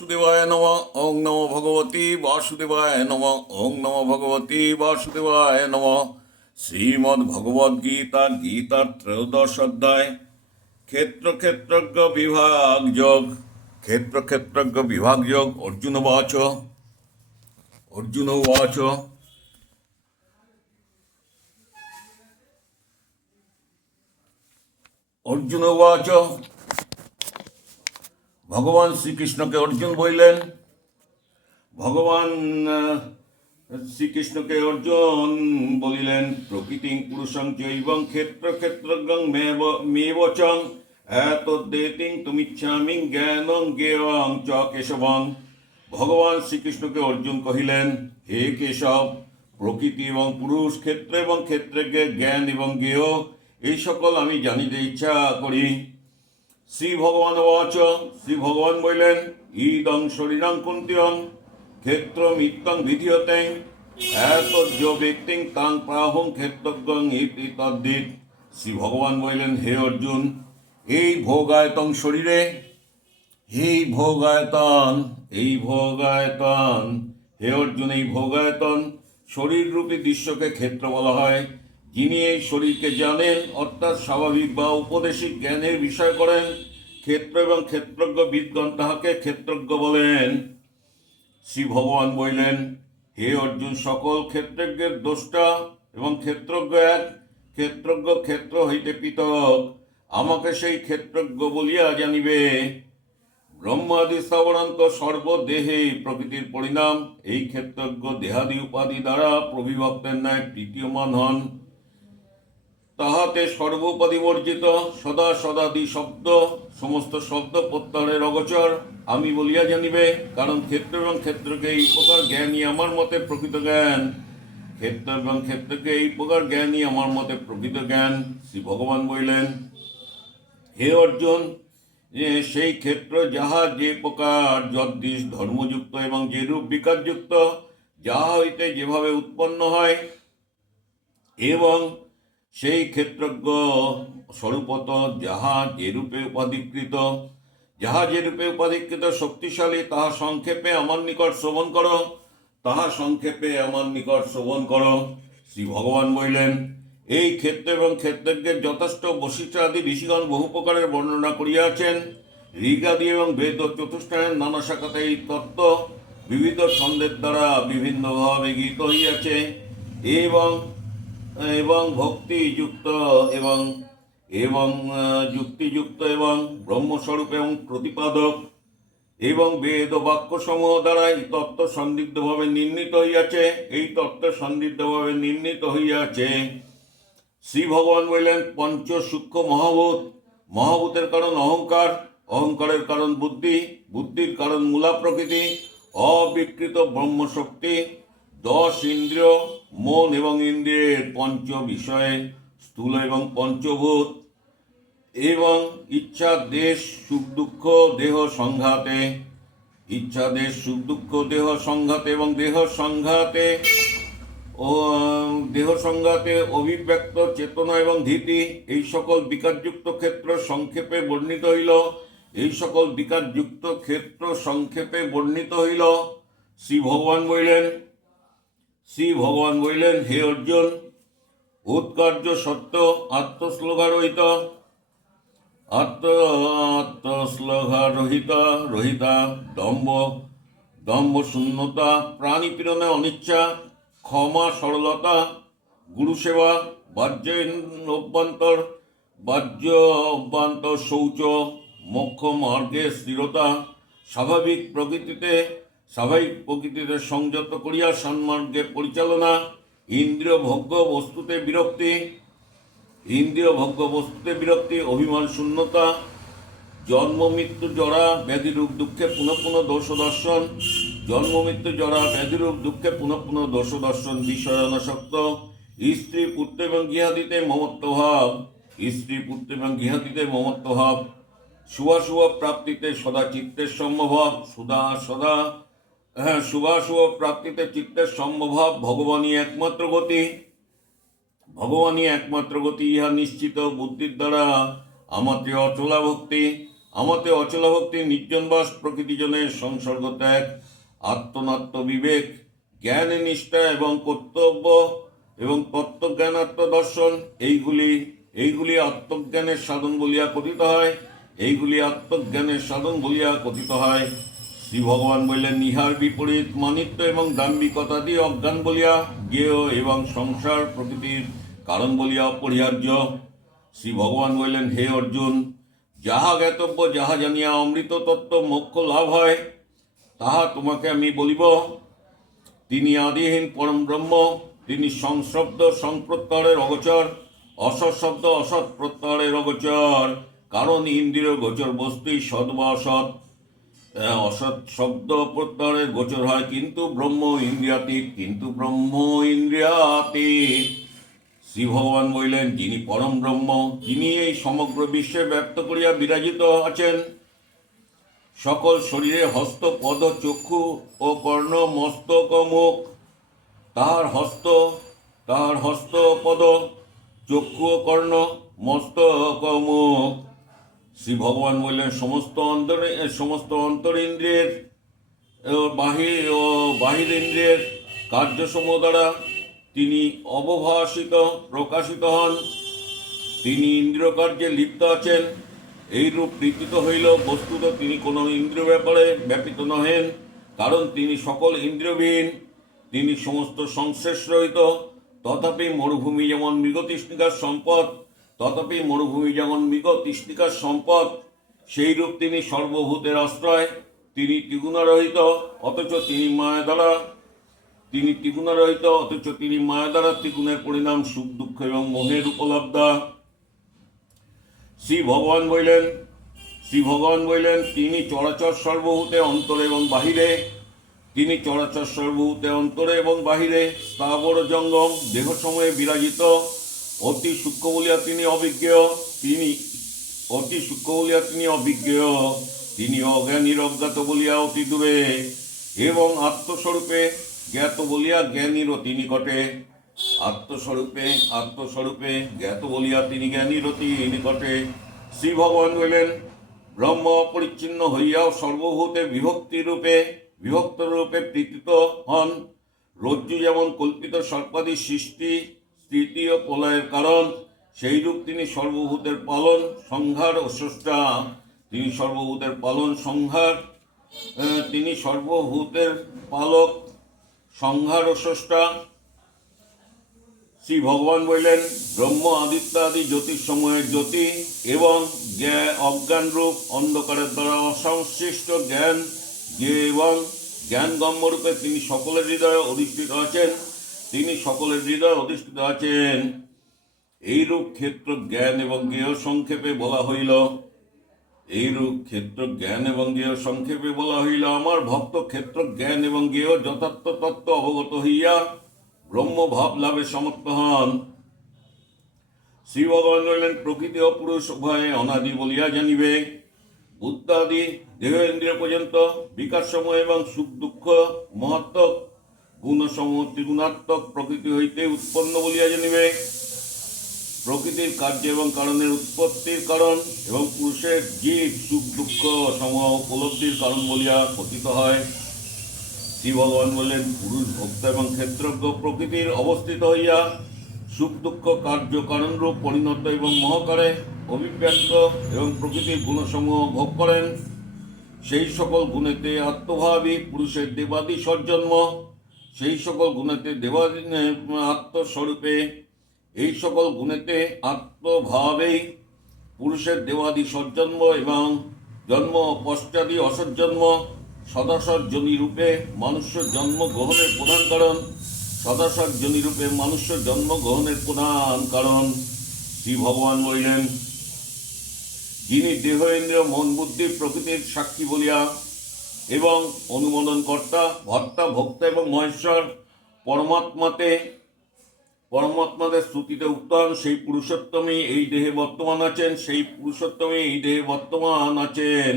বাসুদেবায় নম ওং নম ভগবতী বাসুদেবায় নম ওং নম ভগবতী বাসুদেবায় নম শ্রীমদ্ ভগবদ গীতা গীতার ত্রয়োদশ অধ্যায় ক্ষেত্র ক্ষেত্রজ্ঞ বিভাগ যোগ ক্ষেত্র ক্ষেত্রজ্ঞ বিভাগ যোগ অর্জুন বাচ অর্জুন বাচ অর্জুন বাচ ভগবান শ্রীকৃষ্ণকে অর্জুন বললেন। ভগবান শ্রীকৃষ্ণকে অর্জুন বলিলেন, প্রকৃতি পুরুষং চৈবং ক্ষেত্র ক্ষেত্রজ্ঞং মেবচং এত দেতিং তুমিচ্ছামি জ্ঞানং জ্ঞেয়ং চ কেশবং। ভগবান শ্রীকৃষ্ণকে অর্জুন কহিলেন, হে কেশব, প্রকৃতি এবং পুরুষ ক্ষেত্র এবং ক্ষেত্রজ্ঞের জ্ঞান এবং জ্ঞেয় এই সকল আমি জানিতে ইচ্ছা করি। শ্রী ভগবান বাচ শ্রী ভগবান বললেন ইদং শরীরং কুন্তিয়ং ক্ষেত্র মিত্তং বিধিয়তে এতজ্য ব্যক্তিং তাং প্রাহং ক্ষেত্রজ্ঞং ইতি তদ্দিত শ্রী ভগবান বললেন, হে অর্জুন, এই ভোগায়তং শরীরে, এই ভোগায়তন এই ভোগায়তন, হে অর্জুন, এই ভোগায়তন শরীর রূপী দৃশ্যকে ক্ষেত্র বলা হয়। যিনি এই শরীরকে জানেন, অর্থাৎ স্বাভাবিক বা উপদেশিক জ্ঞানের বিষয় করেন, ক্ষেত্র এবং ক্ষেত্রজ্ঞ বিদ্গণ তাহাকে ক্ষেত্রজ্ঞ বলেন। শ্রী ভগবান বললেন, হে অর্জুন, সকল ক্ষেত্রজ্ঞের দোষটা এবং ক্ষেত্রজ্ঞ এক, ক্ষেত্রজ্ঞ ক্ষেত্র হইতে পৃথক। আমাকে সেই ক্ষেত্রজ্ঞ বলিয়া জানিবে, ব্রহ্মাদি স্থাবরান্ত সর্বদেহে প্রকৃতির পরিণাম, এই ক্ষেত্রজ্ঞ দেহাদি উপাধি দ্বারা প্রবিভক্তের ন্যায় তৃতীয়মান হন। তাহাতে সর্বোপাধি বর্জিত সদা সদাদি শব্দ, সমস্ত শব্দ প্রত্যাহারের অগোচর আমি বলিয়া জানিবে, কারণ ক্ষেত্র এবং ক্ষেত্রকে এই প্রকার জ্ঞানই আমার মতে প্রকৃত জ্ঞান। ক্ষেত্র এবং ক্ষেত্রকে এই প্রকার জ্ঞানই আমার মতে প্রকৃত জ্ঞান, শ্রী ভগবান বললেন। হে অর্জুন সেই ক্ষেত্র যাহা যে প্রকার যদ্দিশ ধর্মযুক্ত এবং যেরূপ বিকারযুক্ত, যাহা হইতে যেভাবে উৎপন্ন হয়, এবং সেই ক্ষেত্রজ্ঞ স্বরূপত যাহা যেরূপে উপাধিকৃত, যাহা যেরূপে উপাধিকৃত শক্তিশালী, তাহা সংক্ষেপে আমার নিকট শ্রবণ করো। তাহা সংক্ষেপে আমার নিকট শ্রবণ করো। শ্রী ভগবান বললেন, এই ক্ষেত্র এবং ক্ষেত্রজ্ঞের যথেষ্ট বৈশিষ্ট্য আদি ঋষিগণ বহু প্রকারের বর্ণনা করিয়াছেন। ঋগাদি এবং বেদ ও চতুষ্ঠানের নানা শাখাতে এই তত্ত্ব বিবিধ ছন্দের দ্বারা বিভিন্নভাবে গীত হইয়াছে। এবং এবং ভক্তিযুক্ত এবং এবং যুক্তিযুক্ত এবং ব্রহ্মস্বরূপ এবং প্রতিপাদক এবং বেদ বাক্য সমূহ দ্বারা এই তত্ত্ব সন্দিগ্ধভাবে নির্ণীত হইয়াছে। এই তত্ত্ব সন্দিগ্ধভাবে নির্ণীত হইয়াছে। শ্রী ভগবান বললেন, পঞ্চ সূক্ষ্ম মহাভূত। মহাভূতের কারণ অহংকার, অহংকারের কারণ বুদ্ধি, বুদ্ধির কারণ মূলা প্রকৃতি অবিকৃত ব্রহ্মশক্তি দশ ইন্দ্রিয়, মন এবং ইন্দ্রিয়ের পঞ্চ বিষয়ে স্থূল এবং পঞ্চভূত, এবং ইচ্ছা, দেশ, সুখ, দুঃখ, দেহ, সংঘাতে, ইচ্ছা, দেশ, সুখ, দুঃখ, দেহ, সংঘাতে এবং দেহ, সংঘাতে, ও দেহ, সংঘাতে অভিব্যক্ত চেতনা এবং ধীতি এই সকল বিকারযুক্ত ক্ষেত্র সংক্ষেপে বর্ণিত হইল। এই সকল বিকারযুক্ত ক্ষেত্র সংক্ষেপে বর্ণিত হইল। শ্রী ভগবান বললেন শ্রী ভগবান বললেন, হে অর্জুন উৎকার্য সত্য আত্মশ্লোকা রহিত। আত্ম আত্মশ্লোকা রহিত, রহিতা দম্ভ দম্ভ শূন্যতা, প্রাণী পীড়নে অনিচ্ছা, ক্ষমা সরলতা গুরুসেবা বাহ্য অভ্যন্তর বাহ্য অভ্যন্তর শৌচ, মোক্ষ মার্গে স্থিরতা, স্বাভাবিক প্রকৃতিতে স্বাভাবিক প্রকৃতিতে সংযত করিয়া সন্মার্গে পরিচালনা, ইন্দ্রিয় ভোগ্য বস্তুতে বিরক্তি, ইন্দ্রিয় ভোগ্য বস্তুতে বিরক্তি, অভিমান শূন্যতা, জন্ম, মৃত্যু, জরা ব্যাধিরূপ দুঃখে পুনঃ পুনঃ দোষ দর্শন, জন্ম, মৃত্যু, জরা ব্যাধিরূপ দুঃখে পুনঃ পুনঃ দোষ দর্শন বিষয়ানাসক্ত স্ত্রী, পুত্র এবং গৃহাদিতে মমত্ব ভাব, স্ত্রী, পুত্র এবং গৃহাদিতে মমত্ব ভাব শুভাশুভ প্রাপ্তিতে সদা চিত্তের সম্ভব, সুদা সদা হ্যাঁ শুভাশুভ প্রাপ্তিতে চিত্তের সম্ভব, ভগবানই একমাত্র গতি। ভগবানই একমাত্র গতি, ইহা নিশ্চিত বুদ্ধির দ্বারা আমাতে অচলা ভক্তি। আমাতে অচলভক্তি নির্জনবাস প্রকৃতিজনের সংসর্গ ত্যাগ, আত্মনাত্ম বিবেক, জ্ঞান নিষ্ঠা এবং কর্তব্য এবং তত্ত্বজ্ঞান আত্মদর্শন এইগুলি এইগুলি আত্মজ্ঞানের সাধন বলিয়া কথিত হয়। এইগুলি আত্মজ্ঞানের সাধন বলিয়া কথিত হয়। শ্রী ভগবান বললেন নিহার বিপরীত মানিত্য এবং দাম্ভিকতা দিয়ে অজ্ঞান বলিয়া জ্ঞেয় এবং সংসার প্রকৃতির কারণ বলিয়া অপরিহার্য। শ্রী ভগবান বললেন, হে অর্জুন, যাহা জ্ঞাতব্য, যাহা জানিয়া অমৃত তত্ত্ব মোক্ষ লাভ হয়, তাহা তোমাকে আমি বলিব। তিনি আদিহীন পরম ব্রহ্ম, তিনি সংশব্দ সংপ্রত্যয়ের অগোচর অসৎ শব্দ অসৎ প্রত্যয়ের অগোচর। কারণ ইন্দ্রিয় গোচর বস্তুই সৎ বা অসৎ অসৎ শব্দ প্রত্যয়ের গোচর হয়, কিন্তু ব্রহ্ম ইন্দ্রিয়াতীত, কিন্তু ব্রহ্ম ইন্দ্রিয়াতীত। শ্রী ভগবান বললেন, যিনি পরম ব্রহ্ম, তিনি এই সমগ্র বিশ্বে ব্যক্ত করিয়া বিরাজিত আছেন। সকল শরীরে হস্ত, পদ, চক্ষু ও কর্ণ, মস্তক মুখ, তাহার হস্ত তাহার হস্ত পদ, চক্ষু ও কর্ণ, মস্তক মুখ। শ্রী ভগবান বললেন, সমস্ত অন্তরে সমস্ত অন্তরিন্দ্রিয়ের ও বাহির ও বাহির ইন্দ্রিয়ের কার্যসমূহ দ্বারা তিনি অবভাষিত, প্রকাশিত হন। তিনি ইন্দ্রিয় কার্যে লিপ্ত আছেন। এই রূপ প্রীতিত হইল, বস্তুত তিনি কোনো ইন্দ্রিয় ব্যাপারে ব্যাপিত নহেন, কারণ তিনি সকল ইন্দ্রিয়বিহীন। তিনি সমস্ত সংশ্লেষ রহিত, তথাপি মরুভূমি যেমন মৃগতৃষ্ণিকার সম্পদ তথাপি মরুভূমি যেমন মৃগতৃষ্ণিকার সম্পদ সেই রূপ তিনি সর্বভূতের আশ্রয়। তিনি ত্রিগুণারহিত, অথচ তিনি মায়া দ্বারা। তিনি ত্রিগুণারহিত, অথচ তিনি মায়া দ্বারা ত্রিগুণের পরিণাম সুখ, দুঃখ এবং মোহের উপলব্ধা। শ্রী ভগবান বললেন, শ্রী ভগবান বললেন, তিনি চরাচর সর্বভূতে অন্তরে এবং বাহিরে। তিনি চরাচর সর্বভূতে অন্তরে এবং বাহিরে, স্থাবর জঙ্গম দেহ সময়ে বিরাজিত। অতি সূক্ষ্ম বলিয়া তিনি অভিজ্ঞ। তিনি অতি সূক্ষ্ম বলিয়া তিনি অভিজ্ঞ। তিনি অজ্ঞানীর অজ্ঞাত বলিয়া অতি দূরে এবং আত্মস্বরূপে জ্ঞাত বলিয়া জ্ঞানীর অতি নিকটে। আত্মস্বরূপে আত্মস্বরূপে জ্ঞাত বলিয়া তিনি জ্ঞানীর অতি নিকটে। শ্রী ভগবান বললেন, ব্রহ্ম অপরিচ্ছিন্ন হইয়াও সর্বভূতে বিভক্তি রূপে, বিভক্ত রূপে প্রীতিত হন। রজ্জু যেমন কল্পিত সর্বাদি সৃষ্টি ও প্রলয়ের কারণ সেই রূপ তিনি সর্বভূতের পালন, সংহার ও স্রষ্টা। তিনি সর্বভূতের পালন, সংহার তিনি সর্বভূতের পালক, সংহার ও স্রষ্টা। শ্রী ভগবান বললেন, ব্রহ্ম, আদিত্য আদি জ্যোতির্সময়ের জ্যোতি এবং জ্ঞা- অজ্ঞান রূপ অন্ধকারের দ্বারা অসংশ্লিষ্ট জ্ঞান যে এবং জ্ঞান গম্যরূপে তিনি সকলের হৃদয়ে অধিষ্ঠিত আছেন। তিনি সকলের হৃদয়ে অধিষ্ঠিত আছেন। এইরূপ ক্ষেত্র জ্ঞান এবং জ্ঞেয় সংক্ষেপে বলা হইল। এইরূপ ক্ষেত্র জ্ঞান এবং জ্ঞেয় সংক্ষেপে বলা হইল, আমার ভক্ত ক্ষেত্র জ্ঞান এবং জ্ঞেয় যথার্থ তত্ত্ব অবগত হইয়া ব্রহ্মভাব লাভে সমর্থ হন। শ্রী ভগবান বললেন প্রকৃতি ও পুরুষ উভয়ে অনাদি বলিয়া জানিবে, বুদ্ধাদি, দেহ ইন্দ্রিয় পর্যন্ত, বিকাশ সমূহ এবং সুখ দুঃখ মহাত্মক গুণসমূহ ত্রিগুণাত্মক প্রকৃতি হইতে উৎপন্ন বলিয়া জানিবে। প্রকৃতির কার্য এবং কারণের উৎপত্তির কারণ এবং পুরুষের জীব, সুখ, দুঃখ সমূহ উপলব্ধির কারণ বলিয়া কথিত হয়। শ্রী ভগবান বললেন, পুরুষ ভক্ত এবং ক্ষেত্রজ্ঞ প্রকৃতির অবস্থিত হইয়া সুখ, দুঃখ, কার্য, কারণরূপ, পরিণত এবং মহকারে অভিব্যক্ত এবং প্রকৃতির গুণসমূহ ভোগ করেন। সেই সকল গুণেতে আত্মভাবী পুরুষের দেবাদি সজ্জন্ম সেই সকল গুণেতে দেবাদি আত্মস্বরূপে, এই সকল গুণেতে আত্মভাবেই পুরুষের দেবাদি সজ্জন্ম এবং জন্ম পশ্চাদি অসজ্জন্ম, সদাসজ্জনী রূপে মনুষ্য জন্ম গ্রহণের প্রধান কারণ, সদাসজ্জনী রূপে মনুষ্য জন্ম গ্রহণের প্রধান কারণ শ্রী ভগবান বললেন। যিনি দেহ, ইন্দ্রিয়, মন, বুদ্ধি, প্রকৃতির সাক্ষী বলিয়া এবং অনুমোদন কর্তা ভর্তা ভোক্তা এবং মহেশ্বর পরমাত্মাতে পরমাত্মাদের স্তুতিতে হন সেই পুরুষোত্তমই এই দেহে বর্তমান আছেন, সেই পুরুষোত্তমই এই দেহে বর্তমান আছেন।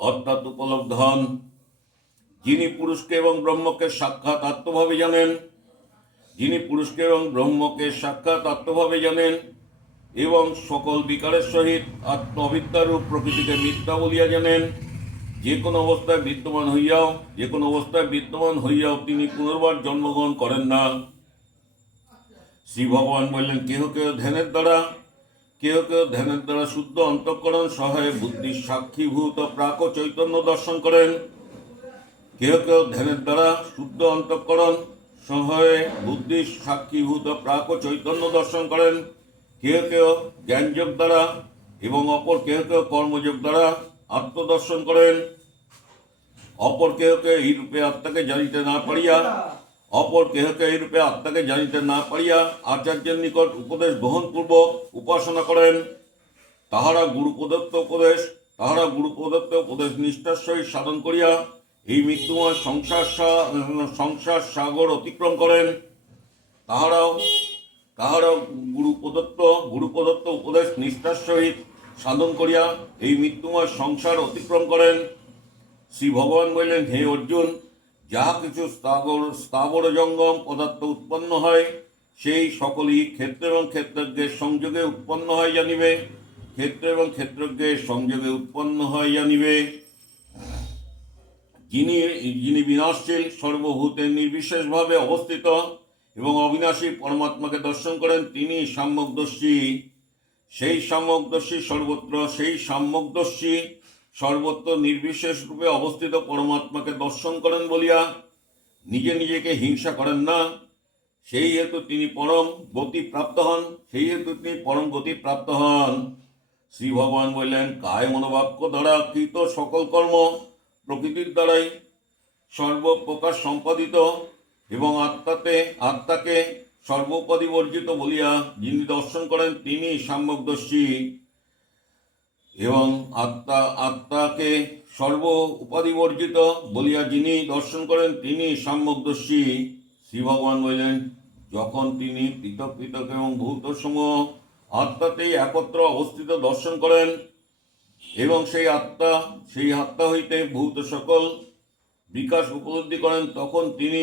অর্থাৎ উপলব্ধ হন যিনি পুরুষকে এবং ব্রহ্মকে সাক্ষাৎ আত্মভাবে জানেন, যিনি পুরুষকে এবং ব্রহ্মকে সাক্ষাৎ আত্মভাবে জানেন, এবং সকল বিকারের সহিত আত্ম অবিদ্যারূপ প্রকৃতিকে মিথ্যা বলিয়া জানেন যে কোনো অবস্থায় বিদ্যমান হইয়াও, যে কোনো অবস্থায় বিদ্যমান হইয়াও তিনি পুনর্বার জন্মগ্রহণ করেন না। শ্রী ভগবান বললেন, কেহ কেহ ধ্যানের দ্বারা, কেহ কেহ ধ্যানের দ্বারা শুদ্ধ অন্তঃকরণ সহায়ে বুদ্ধির সাক্ষীভূত প্রাক চৈতন্য দর্শন করেন। কেহ কেহ ধ্যানের দ্বারা শুদ্ধ অন্তঃকরণ সহায়ে বুদ্ধির সাক্ষীভূত প্রাক চৈতন্য দর্শন করেন। কেহ কেহ জ্ঞানযোগ দ্বারা এবং অপর কেহ কেহ কর্মযোগ দ্বারা আত্মদর্শন করেন। অপর কেহ কেহ এই রূপে আত্মাকে জানিতে না পারিয়া অপর কেহ কেহ এই রূপে আত্মাকে জানিতে না পারিয়া আচার্যের নিকট উপদেশ গ্রহণপূর্বক উপাসনা করেন। তাহারা গুরু প্রদত্ত উপদেশ, তাহারা গুরু প্রদত্ত উপদেশ নিষ্ঠার সহিত সাধন করিয়া এই মৃত্যুময় সংসার সংসার সাগর অতিক্রম করেন। তাহারাও তাহারাও গুরু প্রদত্ত গুরু প্রদত্ত উপদেশ নিষ্ঠার সহিত সাধন করিয়া এই মৃত্যুময় সংসার অতিক্রম করেন। শ্রী ভগবান বললেন, হে অর্জুন যাহা কিছু স্থাবর স্থাবর জঙ্গম পদার্থ উৎপন্ন হয়, সেই সকলই ক্ষেত্র এবং ক্ষেত্রজ্ঞের সংযোগে উৎপন্ন হয় জানিবে। ক্ষেত্র এবং ক্ষেত্রজ্ঞের সংযোগে উৎপন্ন হয় জানিবে। যিনি যিনি বিনাশশীল সর্বভূতে নির্বিশেষভাবে অবস্থিত এবং অবিনাশী পরমাত্মাকে দর্শন করেন, তিনি সাম্যকদর্শী সেই সাম্যকদর্শী সর্বত্র, সেই সাম্যকদর্শী সর্বত্র নির্বিশেষ রূপে অবস্থিত পরমাত্মাকে দর্শন করেন বলিয়া নিজে নিজেকে হিংসা করেন না। সেই হেতু তিনি পরম গতি প্রাপ্ত হন। সেই হেতু তিনি পরম গতি প্রাপ্ত হন। শ্রী ভগবান বললেন, কায় মনোবাক্য দ্বারা কৃত সকল কর্ম প্রকৃতির দ্বারাই সর্বপ্রকার সম্পাদিত এবং আত্মাতে, আত্মাকে সর্বোপদি বর্জিত বলিয়া যিনি দর্শন করেন, তিনি সাম্যকদর্শী এবং আত্মা, আত্মাকে সর্ব উপাধি বর্জিত বলিয়া যিনি দর্শন করেন, তিনি সাম্যকদর্শী শ্রী ভগবান বললেন, যখন তিনি পৃথক পৃথক এবং ভূত সমূহ আত্মাতেই একত্র অবস্থিত দর্শন করেন এবং সেই আত্মা সেই আত্মা হইতে ভূত সকল বিকাশ উপলব্ধি করেন, তখন তিনি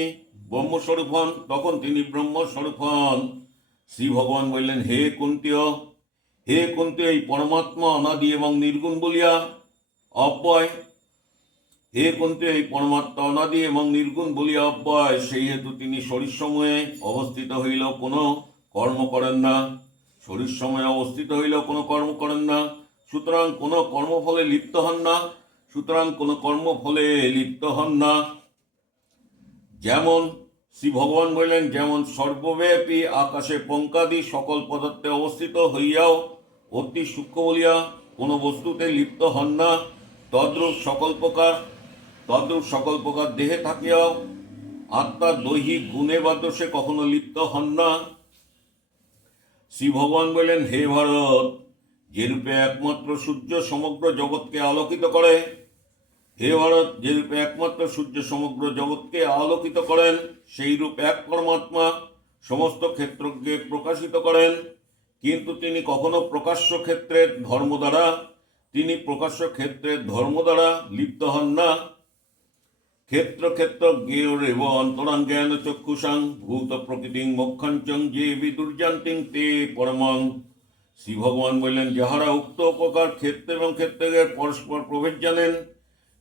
ব্রহ্মস্বরূপ হন তখন তিনি ব্রহ্মস্বরূপ হন শ্রী ভগবান বললেন, হে কুন্তীয়, হে কুন্তি এই পরমাত্মা অনাদি এবং নির্গুণ বলিয়া অব্যয়। হে কুন্তি এই পরমাত্মা অনাদি এবং নির্গুণ বলিয়া অব্যয়। সেই হেতু তিনি শরীর সময়ে অবস্থিত হইলেও কোনো কর্ম করেন না। শরীর সময়ে অবস্থিত হইলেও কোনো কর্ম করেন না। সুতরাং কোনো কর্মফলে লিপ্ত হন না। সুতরাং কোনো কর্মফলে লিপ্ত হন না। যেমন শ্রী ভগবান বললেন, যেমন সর্বব্যাপী আকাশে পঙ্কাদি সকল পদার্থে অবস্থিত হইয়াও অতি সূক্ষ্ম বলিয়া কোনো বস্তুতে লিপ্ত হন না। তদ্রূপ সকল প্রকার, তদ্রূপ সকল প্রকার দেহে থাকিয়াও আত্মার দৈহিক গুণে বা কখনো লিপ্ত হন না। শ্রী ভগবান বললেন, হে ভারত, যেরূপে একমাত্র সূর্য সমগ্র জগৎকে আলোকিত করে হে ভারত যেরূপে একমাত্র সূর্য সমগ্র জগৎকে আলোকিত করেন, সেই রূপ এক পরমাত্মা সমস্ত ক্ষেত্রকে প্রকাশিত করেন। কিন্তু তিনি কখনো প্রকাশ্য ক্ষেত্রের ধর্ম দ্বারা, তিনি প্রকাশ্য ক্ষেত্রের ধর্ম দ্বারা লিপ্ত হন না। ক্ষেত্র ক্ষেত্র এব অন্তরাং জ্ঞান চক্ষুষাং ভূত প্রকৃতিং মোক্ষাঞ্চং যে বিদুর্জান্তিং তে পরমাং। শ্রী ভগবান বললেন, যাহারা উক্ত উপকার ক্ষেত্র এবং ক্ষেত্রের পরস্পর প্রভেদ জানেন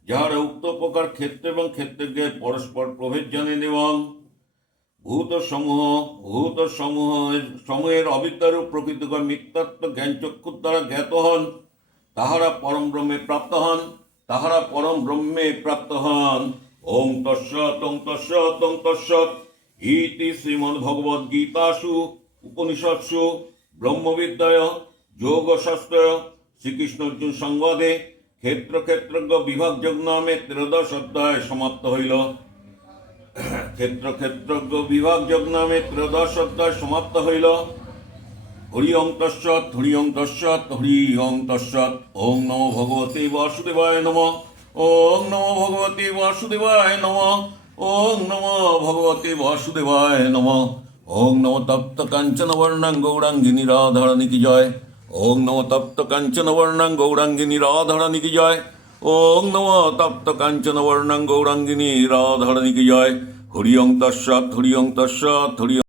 যাহারা উক্ত প্রকার ক্ষেত্র এবং ক্ষেত্রজ্ঞের পরস্পর প্রভেদ জানেন এবং ভূত সমূহ ভূত সমূহ সমূহের অবিদ্যারূপ প্রকৃতিকর মিথ্যাত্ম জ্ঞান চক্ষুর দ্বারা জ্ঞাত হন, তাহারা পরম ব্রহ্মে প্রাপ্ত হন, তাহারা পরম ব্রহ্মে প্রাপ্ত হন। ওং তস্যৎ ওং তস্যৎ ওং তস্যৎ ইতি শ্রীমদ্ ভগবদ গীতাসু, উপনিষৎসু, ব্রহ্মবিদ্যায়, যোগশাস্ত্র শ্রীকৃষ্ণ অর্জুন সংবাদে ক্ষেত্র ক্ষেত্রজ্ঞ বিভাগযোগ নামে ত্রয়োদশ অধ্যায় সমাপ্ত হইল। ক্ষেত্র ক্ষেত্রজ্ঞ বিভাগযোগ নামে ত্রয়োদশ অধ্যায় সমাপ্ত হইল। হরি ওং হরি ওং হরি ওং ওং নমো ভগবতে বাসুদেবায় নম। ওং নমো ভগবতে বাসুদেবায় নম। ওং নম ভগবতে বাসুদেবায় নম। ওং নমো তপ্ত কাঞ্চন বর্ণাং গৌরাঙ্গিনী রাধারানী কি জয়। ওং নম তপ্ত কাঞ্চন বর্ণাং গৌরাঙ্গিনী রাধারানী কি জয়। ওং নম তপ্ত কাঞ্চন বর্ণাং গৌরাঙ্গিনী রাধারানী কি জয়। হরি অং তস্যৎ হরি অং তস্যৎ হরি